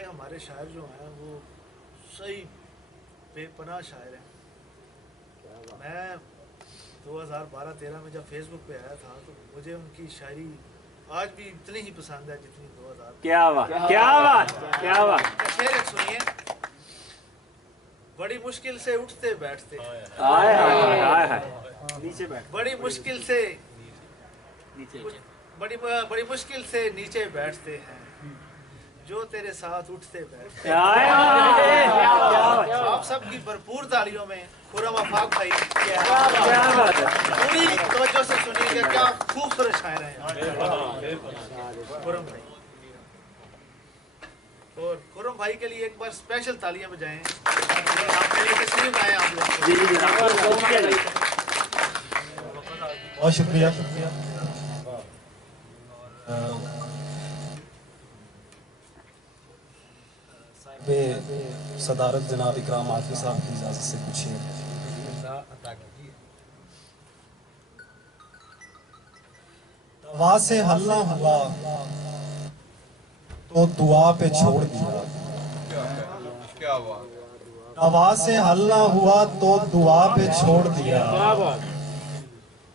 वाले हमारे शायर जो हैं वो सही बेपनाह शायर हैं। मैं 2012-13 में जब फेसबुक पे आया था तो मुझे उनकी शायरी आज भी इतनी ही पसंद है जितनी 2000। क्या बात, क्या बात, क्या बात। शेर एक सुनिए। बड़ी मुश्किल से उठते बैठते, हाय हाय हाय हाय, नीचे बैठ, बड़ी मुश्किल से नीचे, बड़ी मुश्किल से नीचे बैठते हैं जो तेरे साथ उठते बैठते। हाय हाय, आप सबकी भरपूर तालियों में खुर्रम आफाक भाई क्या बात है। पूरी तवज्जो से सुनिएगा, क्या खूबसूरत शायर हैं खुर्रम भाई। और खुर्रम भाई के लिए एक बार स्पेशल तालियां बजाएं। आपके लिए तशरीफ आए आप लोग। जी जी, बहुत शुक्रिया। सदारत जनाब इकराम आतिफ साहब की इजाज़त से कुछ दवा से हल ना हुआ तो दुआ पे छोड़ दिया, दवा से हल ना हुआ तो दुआ पे छोड़ दिया,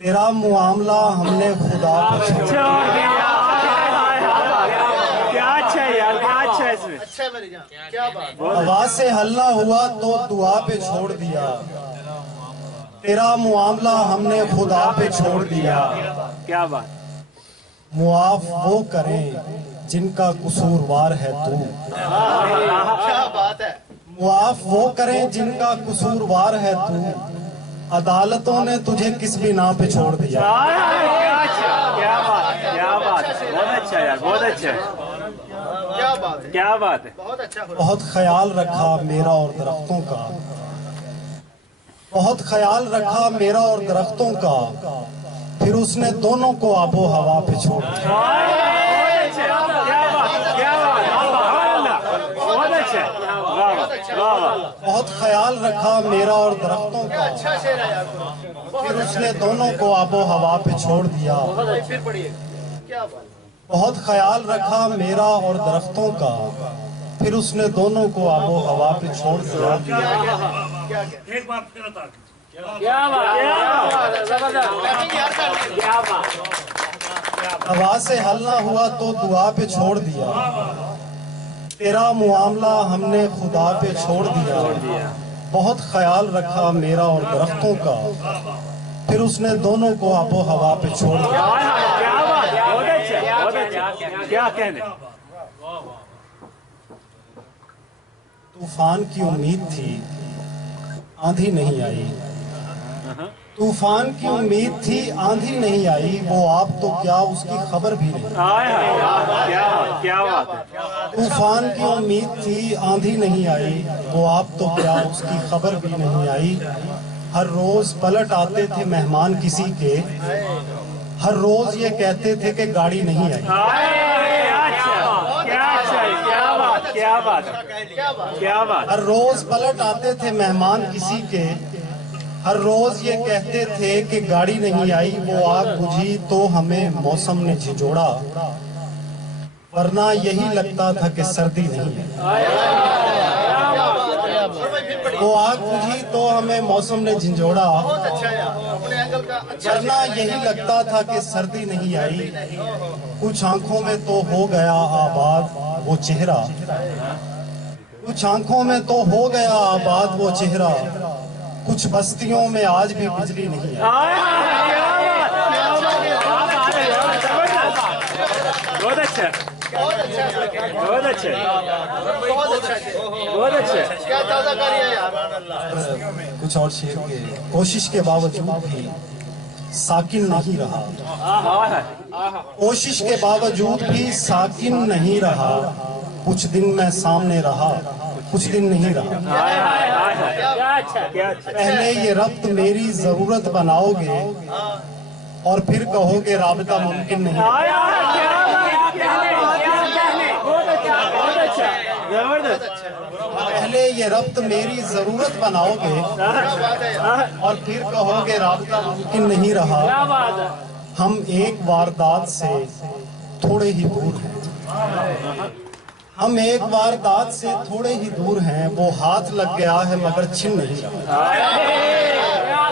तेरा मुआमला हमने खुदा पे छोड़ दिया। अच्छा मेरी जान, क्या बात। दवा से हल ना हुआ तो दुआ पे छोड़ दिया, तेरा मुआमला हमने खुदा पे छोड़ दिया। क्या बात। मुआफ वो करें जिनका कसूरवार है तू, क्या बात है। मुआफ वो करें जिनका कसूरवार है तू, अदालतों ने तुझे किस बिना पे छोड़ दिया। क्या बात, क्या बात, बहुत अच्छा यार, बहुत अच्छा, क्या बात है, क्या बात है। बहुत अच्छा। बहुत ख्याल रखा मेरा और दरख्तों का, बहुत ख्याल रखा मेरा और दरख्तों का, फिर उसने दोनों को आबो हवा पे छोड़ दिया। बहुत ख्याल रखा मेरा और दरख्तों का, अच्छा शेर है यार। फिर उसने दोनों को आबो हवा पे छोड़ दिया। फिर पढ़िए। क्या बात। बहुत ख्याल रखा मेरा और दरख्तों का, फिर उसने दोनों को आबो हवा पे छोड़ दिया। एक बार फिर बता। क्या बात, क्या बात। दवा से हल ना हुआ तो दुआ पे छोड़ दिया, तेरा मुआमला हमने खुदा पे छोड़ दिया। बहुत ख्याल रखा मेरा और दरख्तों का, फिर उसने दोनों को आबो हवा पे छोड़ दिया। क्या बात, बहुत अच्छा, बहुत अच्छा। क्या कहने। तूफान की उम्मीद थी आंधी नहीं आई, तूफान की उम्मीद थी आंधी नहीं आई, वो आप तो क्या उसकी खबर भी नहीं। क्या बात है। तूफान की उम्मीद थी आंधी नहीं आई, वो आप तो क्या उसकी खबर भी नहीं आई। हर रोज पलट आते थे मेहमान किसी के, हर रोज ये कहते थे कि गाड़ी नहीं आई। क्या बात, क्या बात। हर रोज पलट आते थे मेहमान किसी के, हर रोज ये कहते थे कि गाड़ी नहीं आई। वो आग बुझी तो हमें मौसम ने झिझोड़ा, वरना यही लगता था कि सर्दी नहीं है। वो आग बुझी तो हमें मौसम ने झिझोड़ा, वरना यही लगता था कि सर्दी नहीं आई। कुछ आंखों में तो हो गया आबाद वो चेहरा, कुछ आंखों में तो हो गया आबाद वो चेहरा, कुछ बस्तियों में आज भी बिजली नहीं है। बहुत अच्छा, बहुत अच्छा, बहुत अच्छा, बहुत अच्छा। क्या ताज़ा कारी है यार। कुछ और शेर के कोशिश के बावजूद भी साकिन नहीं रहा, कोशिश के बावजूद भी साकिन नहीं रहा। कुछ दिन मैं सामने रहा, कुछ दिन नहीं रहा। पहले ये रब्त मेरी जरूरत बनाओगे और फिर कहोगे राबता मुमकिन नहीं। पहले ये रब्त मेरी जरूरत बनाओगे और फिर कहोगे राबता मुमकिन नहीं रहा। हम एक वारदात से थोड़े ही दूर हैं, हम एक वारदात से थोड़े ही दूर हैं, वो हाथ लग गया है मगर छिन नहीं रहा।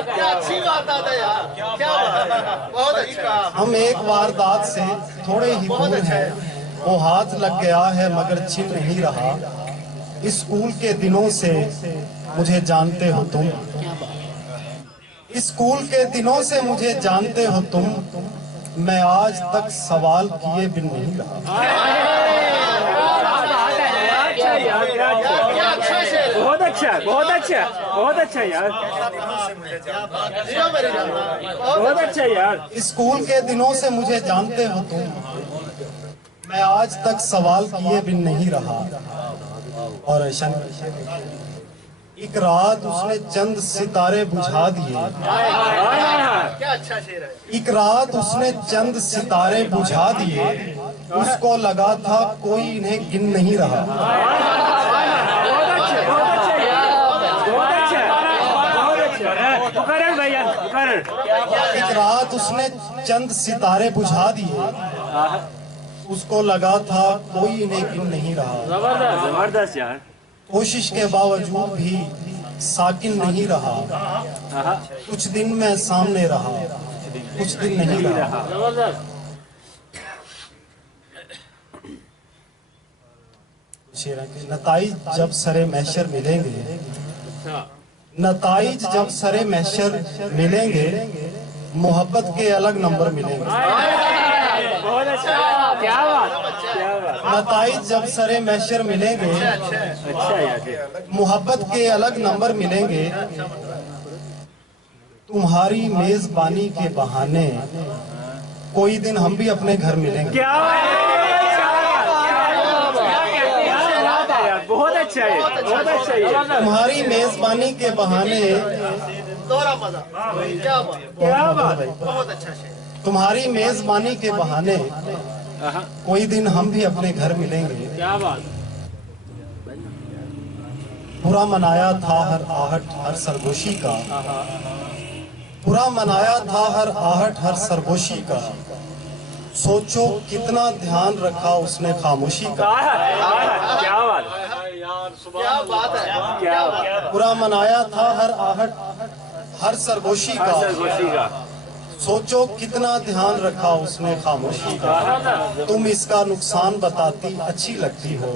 क्या अच्छी बात है यार, क्या बात है, बहुत अच्छा। हम एक वारदात से थोड़े ही दूर हैं, वो हाथ लग गया है मगर छिन नहीं रहा। इस स्कूल के दिनों से मुझे जानते हो तुम, इस स्कूल के दिनों से मुझे जानते हो तुम, मैं आज तक सवाल किए बिन नहीं रहा। बहुत अच्छा, बहुत अच्छा, बहुत अच्छा यार, बहुत अच्छा यार। इस स्कूल के दिनों से मुझे जानते हो तुम, मैं आज तक सवाल किए बिन नहीं रहा। और एक रात उसने चंद सितारे बुझा दिए, क्या अच्छा शेर है। एक रात उसने चंद सितारे बुझा दिए, उसको लगा था कोई इन्हें गिन नहीं रहा। एक रात उसने चंद सितारे बुझा दिए, उसको लगा था कोई इन्हें गिन नहीं रहा। जबरदस्त, जबरदस्त यार। कोशिश के बावजूद भी साकिन नहीं रहा। कुछ दिन मैं सामने रहा, कुछ दिन नहीं रहा। नताइज जब सरे महशर मिलेंगे, नताइज जब सरे महशर मिलेंगे, मोहब्बत के अलग नंबर मिलेंगे। बहुत अच्छा, क्या बात, क्या बात। नताइज जब सरे महशर मिलेंगे, अच्छा यार, मोहब्बत के अलग नंबर मिलेंगे। तुम्हारी मेजबानी के बहाने कोई दिन हम भी अपने घर मिलेंगे। क्या यार, बहुत अच्छा है, बहुत अच्छा है। तुम्हारी मेजबानी के बहाने, दोहरा मजा, क्या बात, क्या बात, बहुत अच्छा शेर। तुम्हारी मेजबानी के बहाने कोई दिन हम भी अपने घर मिलेंगे। क्या बात। बुरा मनाया था हर आहट हर सरगोशी का, बुरा मनाया था हर आहट हर सरगोशी का। सोचो कितना ध्यान रखा उसने खामोशी का। क्या बात, क्या बात है, क्या बात। बुरा मनाया था हर आहट हर सरगोशी का। सोचो कितना ध्यान रखा उसने खामोशी का। तुम इसका नुकसान बताती अच्छी लगती हो,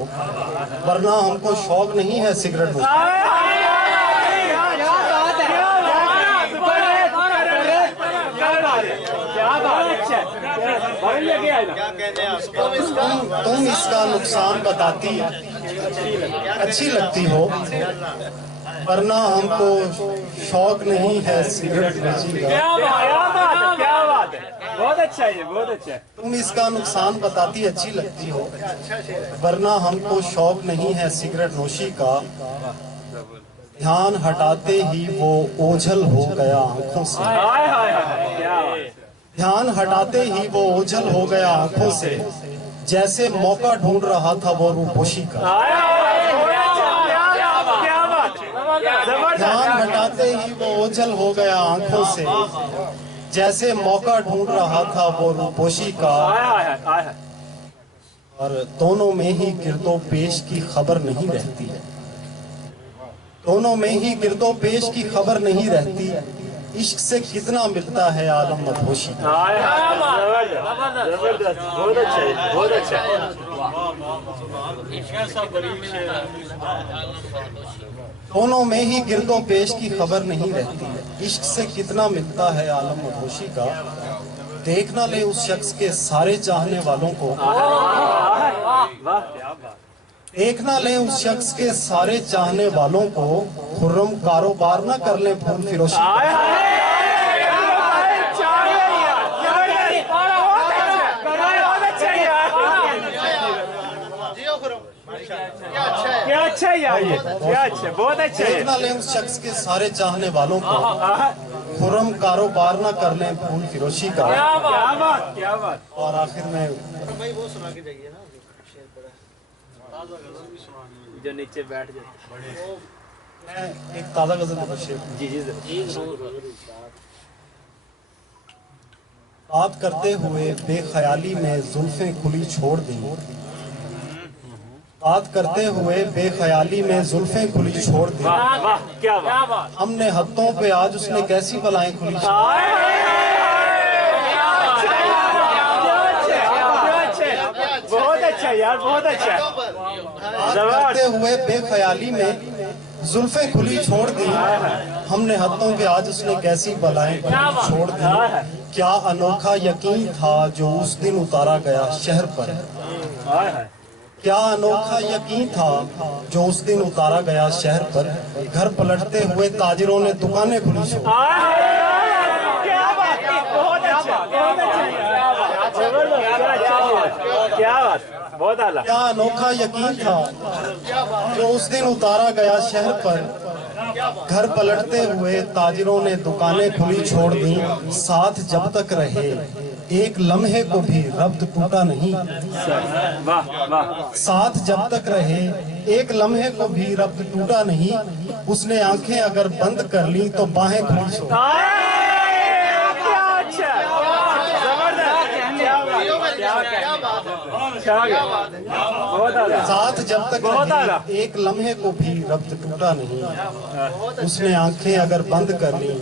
वरना हमको शौक नहीं है सिगरेट में। तुम इसका नुकसान बताती अच्छी लगती हो, वरना हमको शौक नहीं है सिगरेट नोशी का। क्या बात है, बहुत अच्छा है, बहुत अच्छा है। तुम इसका नुकसान बताती अच्छी लगती हो, वरना हमको शौक नहीं है सिगरेट नोशी का। ध्यान हटाते ही वो ओझल हो गया आंखों से, ध्यान हटाते ही वो ओझल हो गया आंखों से, जैसे मौका ढूंढ रहा था वो रूपोशी का। ध्यान हटाते ही वो ओझल हो गया आंखों से, जैसे मौका ढूंढ रहा था वो रूपोशी का। और दोनों में ही गिरदो पेश की खबर नहीं रहती, दोनों में ही गिरदो पेश की खबर नहीं रहती। इश्क से कितना मिलता है आलम मदहोशी का। जबरदस्त, बहुत अच्छा है, बहुत अच्छा है। दोनों में ही गिरदो पेश की खबर नहीं रहती। इश्क से कितना मिलता है आलम मदहोशी का। देखना ले उस शख्स के सारे चाहने वालों को, देखना ले उस शख्स के सारे चाहने वालों को, खुर्रम कारोबार न कर ले फूल फिरोशी। क्या अच्छा है यार, ये क्या अच्छा, बहुत अच्छा है। देखना ले उस शख्स के सारे चाहने वालों को, खुर्रम कारोबार न कर ले फूल फिरोशी का। क्या बात, क्या बात। और आखिर में भाई वो सुना के जाइए ना, शेर पड़ा जो नीचे बैठ जाते। मैं एक ताज़ा गजल का शेर जी जी बात करते हुए बेख्याली में जुल्फें खुली छोड़ दी, बात करते हुए बेख्याली में जुल्फें खुली छोड़ दी। वाह वाह क्या बात। हमने हत्थों पे आज उसने कैसी बलाएं खुली छोड़ बहुत अच्छा यार, बहुत अच्छा। बात करते हुए बेख्याली में जुल्फें खुली छोड़ दी। हमने हत्थों पे आज उसने कैसी बलाएं खुली छोड़ दी। क्या अनोखा यकीन था जो उस दिन उतारा गया शहर पर। क्या अनोखा यकीन था जो उस दिन उतारा गया शहर पर। घर पलटते हुए ताजिरों ने दुकानें खुली छोड़। क्या बात, बहुत आला। क्या अनोखा यकीन था जो उस दिन उतारा गया शहर पर। घर पलटते हुए ताजिरों ने दुकानें खुली छोड़ दी। साथ जब तक रहे एक लम्हे को भी रब्त टूटा नहीं। वाह वाह। साथ जब तक रहे एक लम्हे को भी रब्त टूटा नहीं। उसने आंखें अगर बंद कर ली तो बाहें खुली छोड़। साथ जब तक रहे एक लम्हे को भी रब्त टूटा नहीं। उसने आंखें अगर बंद कर ली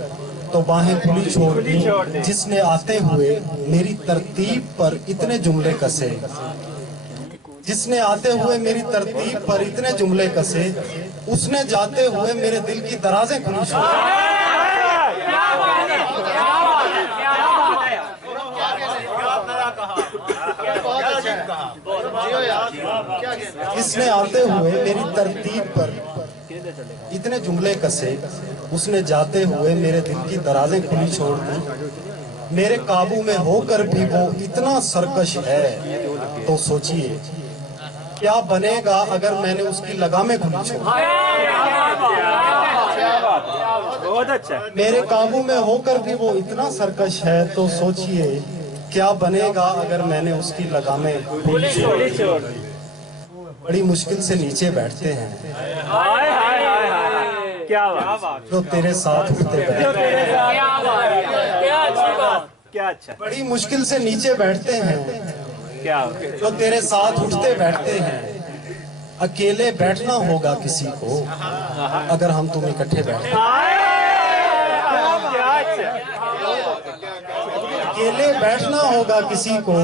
तो बाहें खुली छोड़ दी। जिसने आते हुए मेरी तरतीब पर इतने जुमले कसे। जिसने आते हुए मेरी तरतीब पर इतने जुमले कसे। उसने जाते हुए मेरे दिल की दराजें खुली छोड़। इसने आते हुए मेरी तरतीब पर इतने जुमले कसे। उसने जाते हुए मेरे दिल की दराजें खुली छोड़ दी। मेरे काबू में होकर भी वो इतना सरकश है तो सोचिए क्या बनेगा अगर मैंने उसकी लगामें खुली छोड़। बहुत अच्छा। मेरे काबू में होकर भी वो इतना सरकश है तो सोचिए क्या बनेगा अगर मैंने उसकी लगामें खुली छोड़। बड़ी मुश्किल से नीचे बैठते हैं क्या बात। जो तेरे साथ उठते बैठते क्या अच्छा। बड़ी मुश्किल से नीचे बैठते हैं क्या जो तेरे साथ उठते बैठते हैं। अकेले बैठना होगा किसी को अगर हम तुम इकट्ठे बैठे। अकेले बैठना होगा किसी को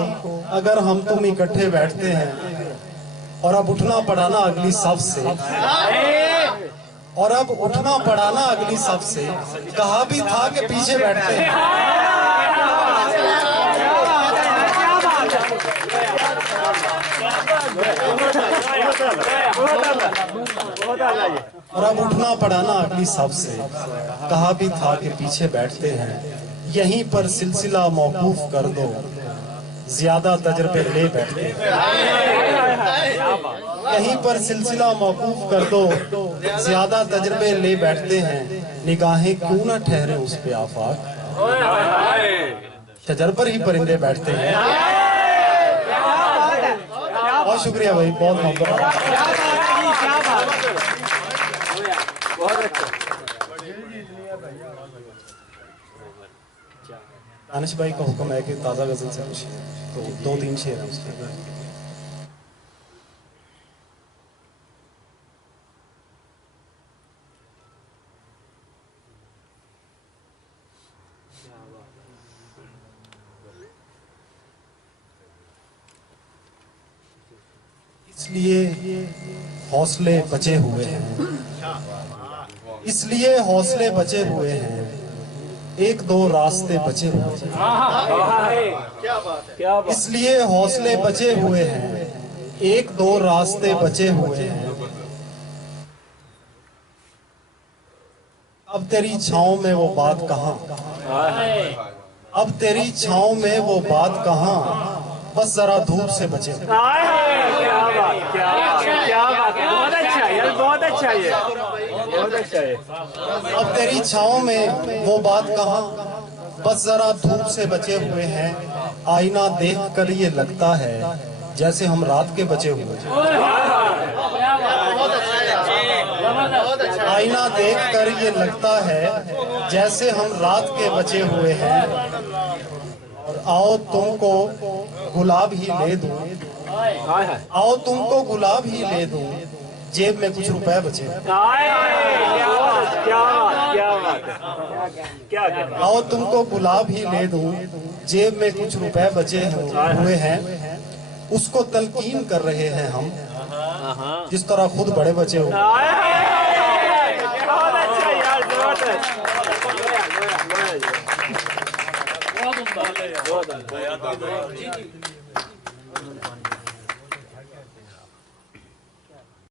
अगर हम तुम इकट्ठे बैठते हैं। और अब उठना पड़ाना अगली सफ से। और अब उठना पड़ाना अगली सफ से। कहा भी था कि पीछे बैठते हैं। और अब उठना पड़ाना अगली सफ से। कहा भी था कि पीछे बैठते हैं। यहीं पर सिलसिला मौकूफ कर दो ज्यादा तजर्बे ले बैठते हैं। यहीं पर सिलसिला मौकूफ कर दो ज्यादा तजर्बे ले बैठते हैं। निगाहें क्यों न ठहरे उस पे आफाक। शजर पर ही परिंदे बैठते हैं। बहुत शुक्रिया भाई, बहुत मोहब्बत। दानिश भाई का हुक्म है कि ताज़ा गजल से कुछ तो 2-3 शेर हैं उसके। इसलिए हौसले बचे हुए हैं। इसलिए हौसले बचे हुए हैं। एक दो रास्ते बचे हुए हैं। इसलिए हौसले बचे हुए हैं। एक दो रास्ते बचे हुए हैं। अब तेरी छाँव में वो बात कहाँ। अब तेरी छाँव में वो बात कहाँ। बस जरा धूप से बचे। क्या बात, क्या बात, क्या बात। बहुत अच्छा यार, बहुत अच्छा ये, बहुत अच्छा है। अब तेरी छाँव में वो बात कहाँ। बस जरा धूप से बचे हुए हैं। आईना देख कर ये लगता है जैसे हम रात के बचे हुए हैं। आईना देख कर ये लगता है जैसे हम रात के बचे हुए हैं। और आओ तुमको गुलाब ही ले दूं हाय हाय आओ तुमको गुलाब ही ले दूं, जेब में कुछ रुपए बचे। हाय हाय क्या बात क्या बात क्या कह रहे आओ तुमको गुलाब ही ले दूं, जेब में कुछ रुपए बचे हुए हैं, उसको तलकीन कर रहे हैं हम, जिस तरह खुद बड़े बचे हो। हाय हाय बहुत अच्छा यार बहुत अच्छा